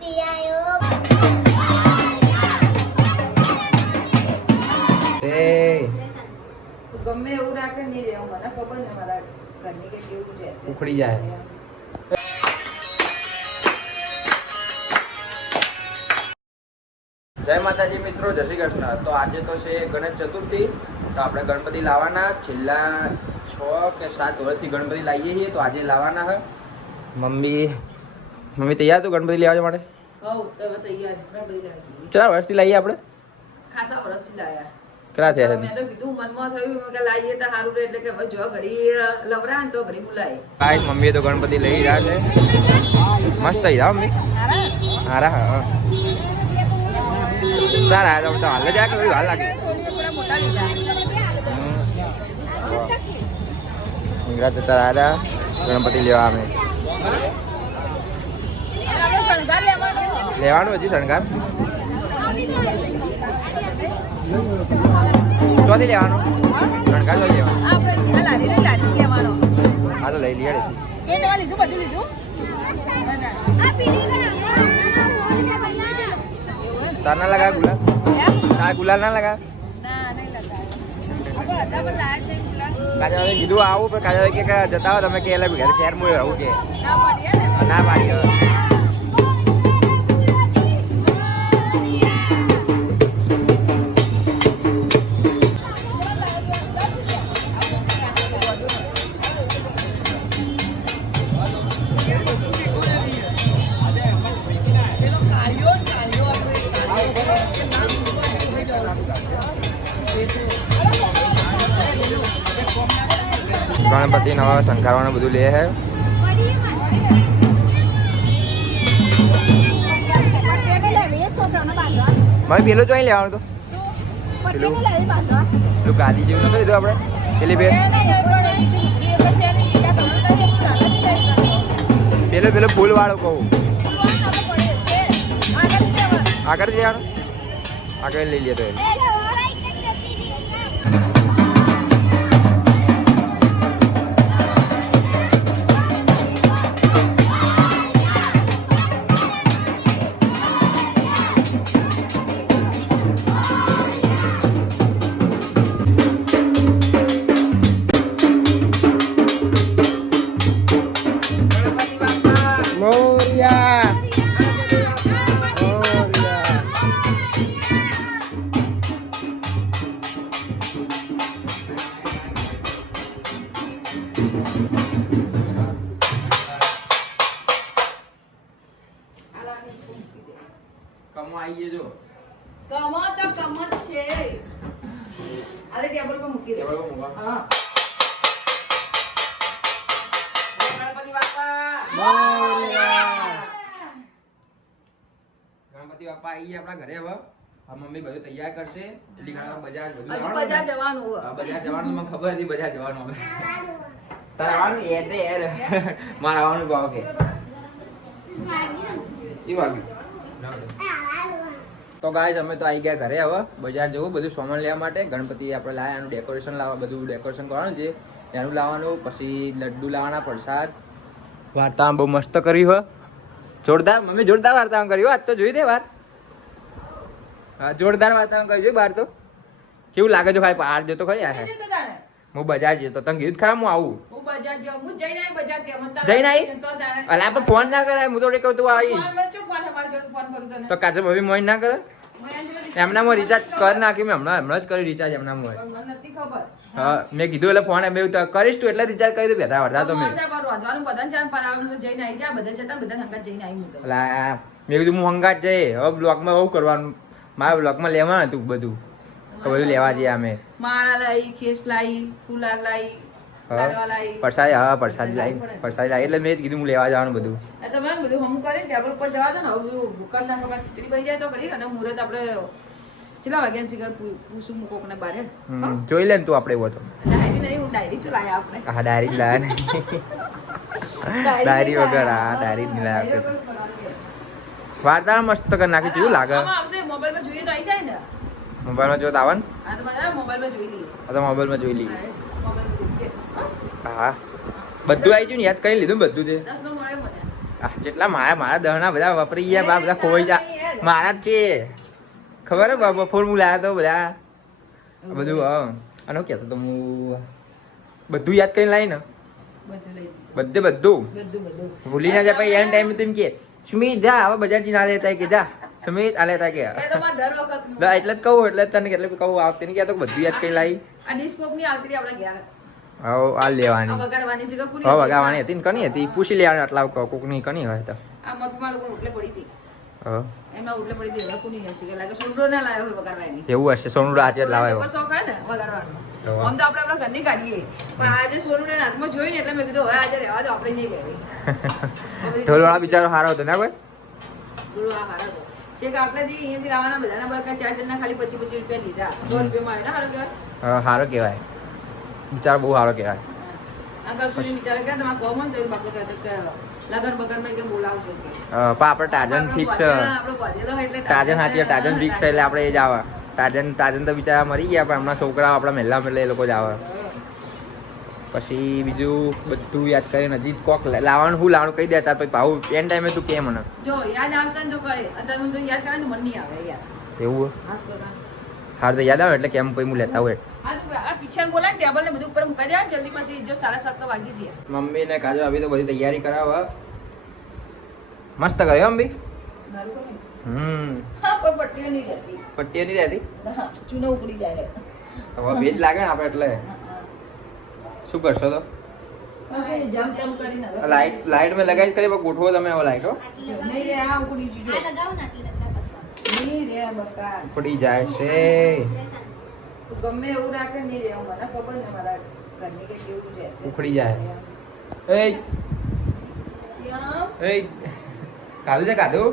ગણપતિ આયો ગમે એવું રાખે નહીં રહેવું મને ખબર ને મારા ઘરની કે કેવું રહેશે ઉખડી જાય. જય માતાજી મિત્રો, જય શ્રી કૃષ્ણ. તો આજે તો છે ગણેશ ચતુર્થી. તો આપણે ગણપતિ લાવવાના છેલ્લા 6 કે 7 વર્ષથી ગણપતિ લાવીએ છીએ. તો આજે લાવવાના હે. મમ્મી તૈયાર તું ગણપતિ લેવા માટે? હઉ તો હવે તૈયાર ગણપતિ લાવી છે. કેટલા વર્ષથી લાવીએ આપણે? ખાસા વર્ષથી લાયા. કેટલા થયા મેં તો કીધું મનમાં થયું કે લાવીએ તો સારું રહે, એટલે કે હવે જો ઘડી લવરા ને તો ઘડી બોલાય. ગાઈસ મમ્મીએ તો ગણપતિ લઈ રહ્યા છે. મસ્ત થઈ રહ્યા મમ્મી. હારા હા સારા તો હાલ જ આ કે હાલ લાગે. થોડા મોટા લીધા. ઇંગ્રા જતા રહ્યા ગણપતિ લેવા. અમે શણગાર લેવાનું હજી શણગાર ચોથી લેવાનું શણગાર તો લેવાનું. હા તો લઈ લઈએ. લીધું બધું લીધું. તાર ના લગા ગુલાલ? તાર ગુલાલ ના લગા? કાજા કીધું આવું પણ કાજા કે જતા હો તમે કે એટલે શહેર માં આવું કે ના પાડી. ગણપતિ નવા શંકારવાનું બધું લે છે. મારે પેલું જોઈ લેવાનું તો પેલું ગાદી જેવું નતું લીધું આપણે પેલી બે પેલું ફૂલ વાળું કહું આગળ જવાનું આગળ લઈ લે તો કમો આવીએ જો કમો તો કમો જ છે. આલે ટેબલ પર મૂકી દે. ટેબલ પર મૂકો. હા. ગણપતિ બાપા મોરયા. ગણપતિ બાપા આવીએ આપણા ઘરે હવે. આ મમ્મી બધું તૈયાર કરશે. એટલી ઘણા બજાર બધું હજુ બજાર જવાનું હોય. હા બજાર જવાનું મને ખબર હતી. બજાર જવાનું હવે તારે આવવાનું એડ મારે આવવાનું ભાવ કે ઈ વાગ્યું. તો ગાઈસ અમે તો આવી ગયા ઘરે. હવે બજાર જવું બધું સામાન લેવા માટે. ગણપતિ આપણે લાયા એનું ડેકોરેશન લાવવા બધું ડેકોરેશન કરવાનું છે એનું લાવવાનું. પછી લડ્ડુ લાવવાના, પ્રસાદ. વાર્તા બહુ મસ્ત કરી હો. જોરદાર મમ્મી જોરદાર વાર્તા કરી હો. આજ તો જોઈ દે વાર. હા જોરદાર વાર્તા કરી જોઈ બાર. તો કેવું લાગે છે ભાઈ? બહાર જતો ખરી આ હું બજાર જતો તને કીધું ખરા હું આવું. જઈને આવી અલા આપણે ફોન ના કરાય. હું તો કહું તું આવી તો કાચો ભાભી મોઈ ના કરે. એમનામાં રિચાર્જ કરી નાખી મેં હમણાં જ કરી રિચાર્જ એમનામાં. હા મેં કીધું એટલે ફોન એમ કરીશ તું એટલે રિચાર્જ કરી દઉં. બેઠા વળતા તો મેં કીધું હું હંગાત જઈએ. હવે બ્લોગમાં બહુ કરવાનું. મારા બ્લોગમાં લેવાનું હતું બધું. બધું લેવા જઈએ અમે. માળા લાવી, ખેસ લાવી, ફુલાર લાવી, લાડવા લાવી, પરસાદી. હા પરસાદી લાવી એટલે મેં જ કીધું હું લેવા જવાનું બધું. તમે બધું હમું કરીને ટેબલ પર જવા દો ને. હવે ભૂકર ના ખબર ખીચડી બની જાય તો કરી. અને મુહૂર્ત આપણે કેટલા વાગ્યા શીખર પૂછું મૂકો ને બારે જોઈ લે ને તું. આપણે એવો તો ડાયરી નહીં, હું ડાયરી ચો લાયા આપણે. હા ડાયરી જ લાયા ને. ડાયરી વગર હા ડાયરી જ લાયા. વાર્તા મસ્ત કરી નાખી. કેવું લાગે? મોબાઈલમાં જોઈએ તો આવી જાય ને. મોબાઈલમાં જો આવન. હા તો બધા મોબાઈલમાં જોઈ લઈએ. હા તો મોબાઈલમાં જોઈ લઈએ. મોબાઈલમાં જોઈએ. હા બધું આવી ગયું ને. યાદ કરી લીધું બધું છે. 10 નો મળે મને. જેટલા મારા દહના બધા વાપરી ગયા બા બધા ખોવાઈ જા મારા જ છે ખબર હે બાબા ફોન હું લાવ્યો તો બધા બધું અને હું કહેતો તો હું બધું યાદ કરીને લાવી ને બધું ભૂલી ના જાય પછી એન ટાઈમે તેમ કે સુમિત જા હવે બજારથી ના લેતા કે જા સુમિત આ લેતા કે એટલે જ કહું એટલે તને એટલે કહું આવતી નહીં કહેતો બધું યાદ કરી લાવી આ લેવાની વગાડવાની હતી ને કની હતી પૂછી લેવાની આટલા કોકની કની હોય તો એવું હશે સોનું આજે લાવ્યો ઘરની કાઢીએ પણ આજે સોનું હાથમાં જોઈને એટલે મેં કીધું હવે આજે રહેવા દો આપણે નહીં લેવી ઢોલવાળા બિચારો સારો હતો ના કોઈ ચેક આટલાથી અહીંયાથી લાવવાના બધાના બરકા 4 જણના ખાલી 25 રૂપિયા લીધા 100 રૂપિયામાં આવ્યા સારો કહેવાય બિચારો બહુ સારો કહેવાય આગળ સુધી બિચારા કે તમારે કોમન તો બાપુ કહેતો કે લગન બગનમાં એકદમ બોલાવજો પણ આપણે ટાજન ફિક્સ ટાજન સાચી ટાજન ફિક્સ એટલે આપણે એ જ આવે ટાજન તો બિચારા મરી ગયા પણ હમણાં છોકરાઓ આપણા મહેલા એટલે એ લોકો જ આવે પછી બીજું બધું યાદ કરીને હજી કોક લાવવાનું શું લાવવાનું કહી દેતા પછી ભાવ એન ટાઈમે તું કે મને જો યાદ આવશે ને તો કહે અત્યારે હું તો યાદ કરે તો મન નહીં આવે યાર એવું હાર તો યાદ આવે એટલે કેમ પછી હું લેતા હોય પીછે બોલાય ટેબલ ને બધું ઉપર મૂકી દે જલ્દી પછી જો 7:30 વાગી જઈએ મમ્મી ને કાજુ આવી તો બધી તૈયારી કરાવ મસ્ત કર્યો મમ્મી પણ પટ્ટીઓ નહીં રહેતી પટ્ટીઓ નહીં રહેતી ચૂનો ઉકળી જાય હવે ભેજ લાગે ને આપણે એટલે શું કરશો તો લાઈટ મેં લગાવી કરી ગોઠવો તમે હવે લાઈટો પડી જાય છે ગમે એવું રાખે નહીં રે મને ખબર ને મારા ઘરની કે કેવું રહેશે ઉખડી જાય એ કાધું છે કાધું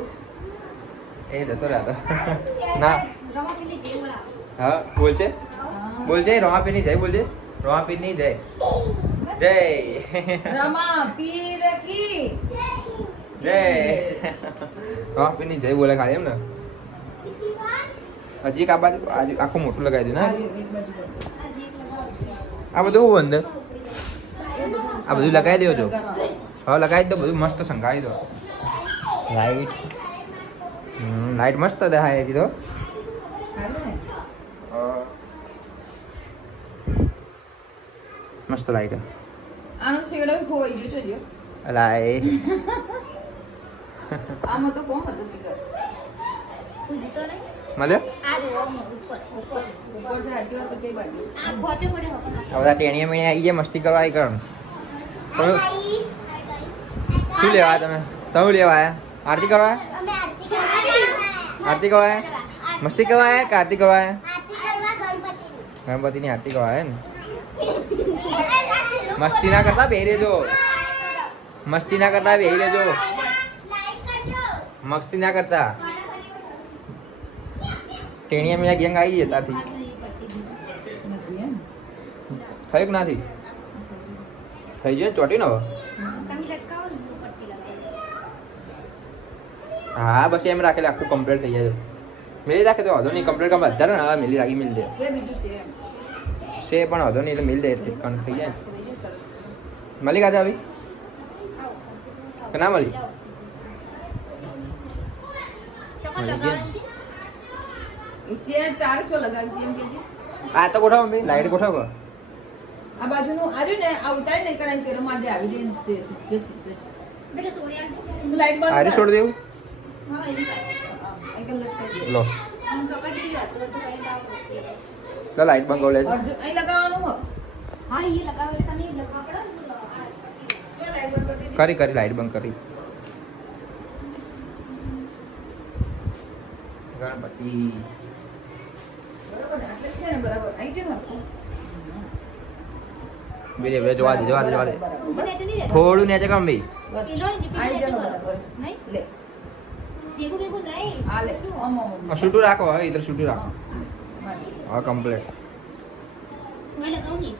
એ જતો રાતો ના હા બોલશે બોલજે રમાપીર ની જય બોલજે રમાપીર ની જય જય રમાપીર કી જય રમાપીર ની જય બોલે ખાલી એમ ને હજી એક આ બાજુ આખું મોટું લગાવી દે ને આ બધું બંધ આ બધું લગાવી દેજો હવે લગાવી દો બધું મસ્ત સંગાવી દો લાઈટ લાઈટ મસ્ત દેખાય કીધો મસ્ત લાઈટ આનો શેડો ખોવાઈ ગયો છે જો લાઈ આમાં તો કોણ હતો શેડો ઉજતો નહીં મલે આ રોમ ઉપર ઉપર છે સાચી વાત પછી બાજુ આ ખોચો પડે હો આ બધા ટેણીયા મેણીયા આવી ગયા મસ્તી કરવા આવી કરવાનું શું લેવા તમે તમે લેવા આયા આરતી કરવા આયા? અમે આરતી આરતી કરવા આયા? મસ્તી કરવા આયા કે આરતી કરવા આયા? આરતી કરવા ગણપતિની આરતી કરવા આયા ને મસ્તી ના કરતા બેહી રહેજો મસ્તી ના કરતા બેહી રહેજો મસ્તી ના કરતા ટેણીયા મેળા ગેંગ આવી ગયા ત્યાંથી થયું કે નાથી થઈ જાય ચોટી ને હવે તમે લટકાવો ને પટ્ટી લગાવો હા બસ એમ રાખેલે આખું કમ્પ્લીટ થઈ જાય મેલી રાખે તો વાંધો નહીં કમ્પ્લીટ કામ વધારે ને હવે મેલી રાખી મિલ દે છે બીજું છે છે પણ વાંધો નહીં એટલે મિલ દે એટલે કણ થઈ જાય મળી કાજે આવી કે ના મળી મળી ગઈ ત્યાં તાર છો લગાવી એમ કે છે આ તો ગોઠવો ભાઈ લાઈટ ગોઠવો આ બાજુનું આવ્યું ને આ ઉતારી ને કણાઈ શેડો માં દે આવી જઈને છે બેટા સોડિયા લાઈટ બંધ આરી છોડ દેવું હા એની આઈકન લટકાઈ દે લો આમ પકડી લ્યો તો કઈ બાવ તો લાઈટ બંધ કરી લેજો અહીં લગાવવાનું હો હા એ લગાવો એટલે તમે લગાવડો શું લાઈટ બંધ કરી કરી કરી લાઈટ બંધ કરી ગણપતિ બરાબર આટલે છે ને બરાબર અહીં છે ને બે બે જોવા દે જોવા દે જોવા દે દીધી નહીં રહેતો થોડું નેચે કમ ભાઈ બસ એનો અહીં છે ને બરાબર નહીં લે દેખું દેખું નહીં આ લે ઓમ ઓમ છૂટું રાખો હવે ઇધર છૂટું રાખો હા કમ્પ્લીટ હું લગાવું નહીં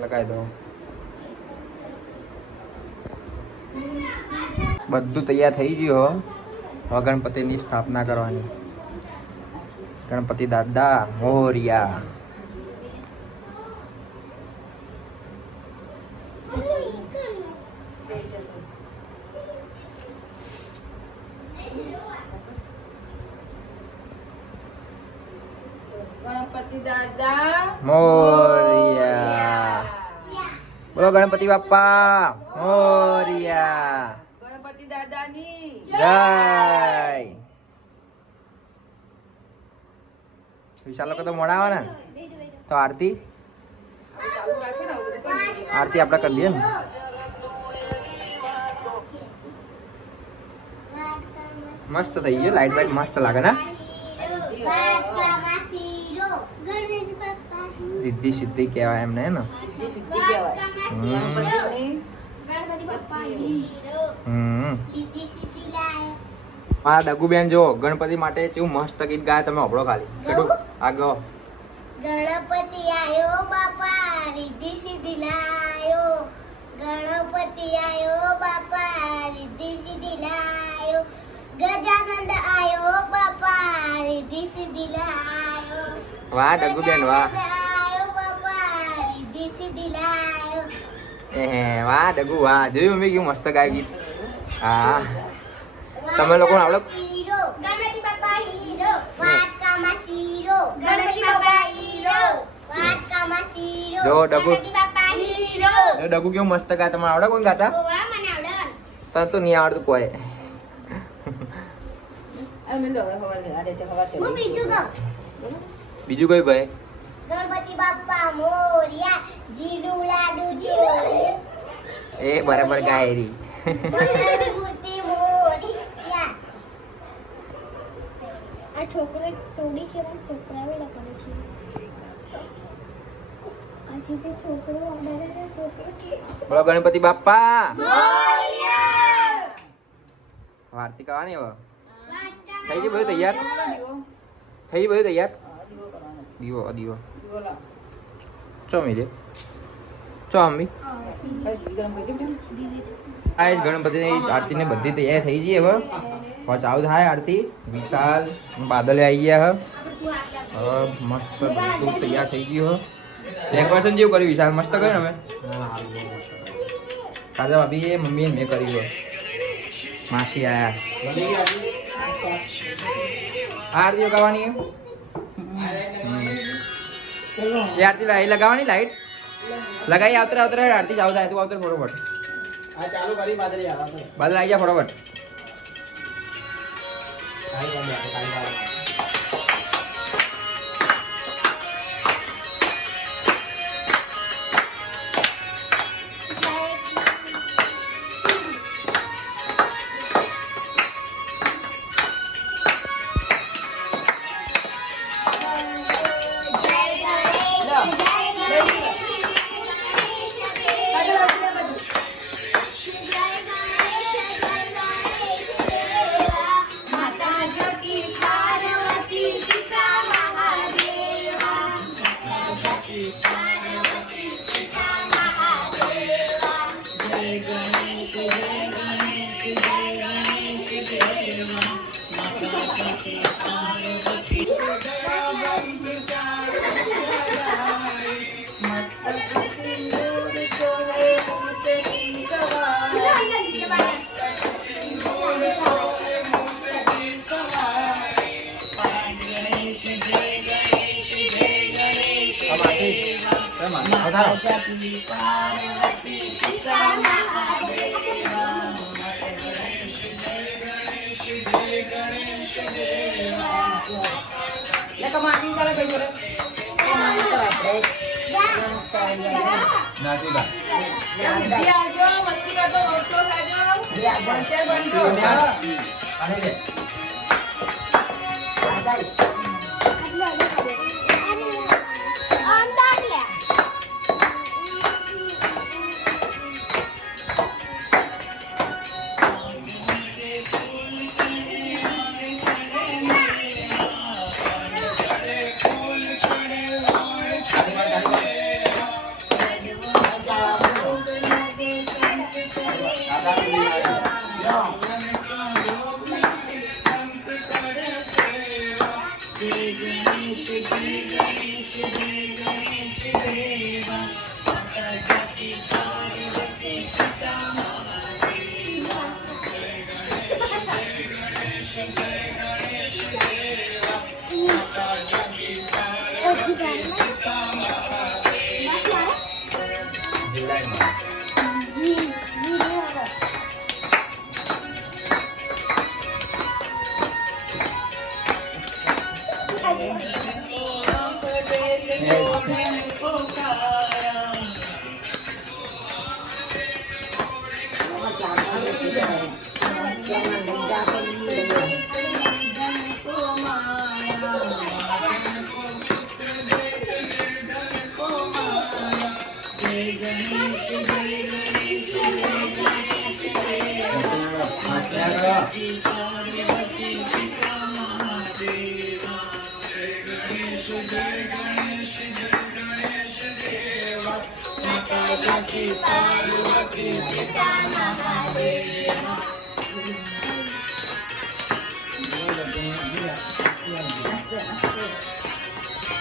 લગાવી દો બધું તૈયાર થઈ ગયું હવે ગણપતિની સ્થાપના કરવાની ગણપતિ દાદા મોરિયા ગણપતિ દાદા મોરિયા. બોલો ગણપતિ બાપ્પા મોરિયા. ગણપતિ દાદાની જય. વિશાલ લોકો તો મોડા આવે ને, તો આરતી ચાલુ રાખે ને આવું બધું કરી દઈએ. આરતી આપણે કરી દઈએ ને. મસ્ત થઈ ગયું, લાઈટ બાઈટ મસ્ત લાગે ને. રિદ્ધિ સિદ્ધિ કહેવાય એમને હે ને. જે સિદ્ધિ કહેવાય. ગણપતિની ગણપતિ બાપ્પા હીરો લીધી સીધી લાય. મારા ડગુબેન જો ગણપતિ માટે કેવું મસ્ત ગીત ગાય, તમે સાંભળો ખાલી. કેટલું આ ગો. ગણપતિ આયો બાપા રીધી સીધી લાયો. ગણપતિ આયો બાપા રીધી સીધી લાયો. ગજાનંદ આયો બાપા રીધી સીધી લાયો. વાહ ડગુબેન વાહ. ગજાનંદ આયો બાપા રીધી સીધી લાયો. વાહ ડગુ વાહ. જોયું મમ્મી કેવું મસ્ત ગાય ગીત. હા તમે લોકો આવડે. શીરો ગણપતિ બાપા હીરો વાટકામાં શીરો. ગણપતિ બાપા હીરો વાટકામાં શીરો. જો ડબ્બુ. ગણપતિ બાપા હીરો. જો ડગુ કેવું મસ્ત ગાય, તમે આવડે કોઈ ગાતા? ઓવા મને આવડે. તને તો નહીં આવડતું કોઈ. આ મેં લો હવા આડે છે હવા છે. હું બીજું કહું. બીજું કોઈ ભાઈ? ગણપતિ બાપ્પા મોરિયા જીલું લાડુ જીલું. એ બરાબર ગાય રી. મંગળ મૂર્તિ મોરિયા. આ છોકરો સોડી છે પણ છોકરા વેલા કરે છે. આજે તે છોકરો અમારા છોકરો કે બોલો ગણપતિ બાપ્પા મોરિયા. આરતી કરવાની હવે. થઈ ગઈ બધું તૈયાર? થઈ ગઈ બધું તૈયાર? દીવો દીવો દીવો લાવ. ચો મીજે ચો અમ્મી. બસ ગરમ કરી દે. આ જ ગણપતિની આરતીની બધી તૈયાર થઈ ગઈ હવે. હવે ચાલુ થાય આરતી. વિશાલ બાદલે આવી ગયા હવે મસ્ત બધું તૈયાર થઈ ગયું. ડેકોરેશન જેવું કર્યું વિશાલ, મસ્ત કર્યું ને અમે. કાજા ભાભી એ મમ્મી મેં કર્યું હોય. માસી આયા. આરતીઓ કરવાની એ આરતી લાઈટ લગાવવાની. લાઈટ લગાવી આવતરે આવતરે આરતી જાવ થાય તું આવતરે ફટોફટ. આ ચાલુ કરી બાદરી આવા તો બાદલ આવી જા ફટોફટ. કાઈ કામ કાઈ કામ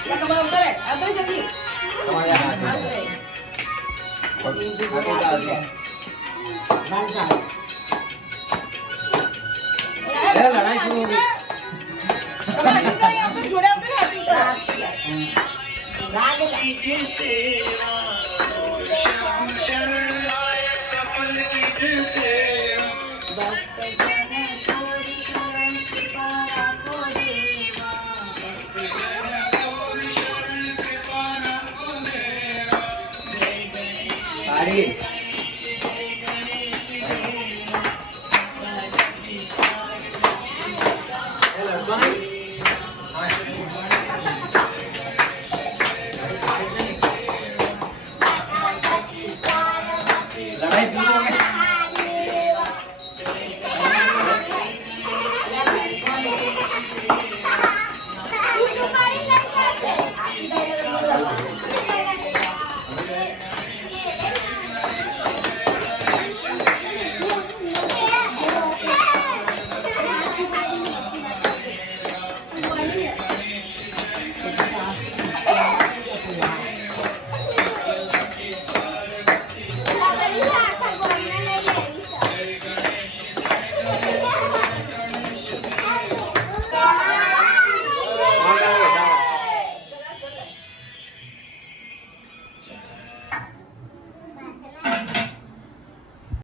લા કમળ ઉતરે આ તો જલ્દી તમારે હાથ આ ઉતરે. લડાઈ શરૂ હો ગઈ. કમળ આટલી કરી આપણે જોડે ઉતરે આટલી કરી. તાળી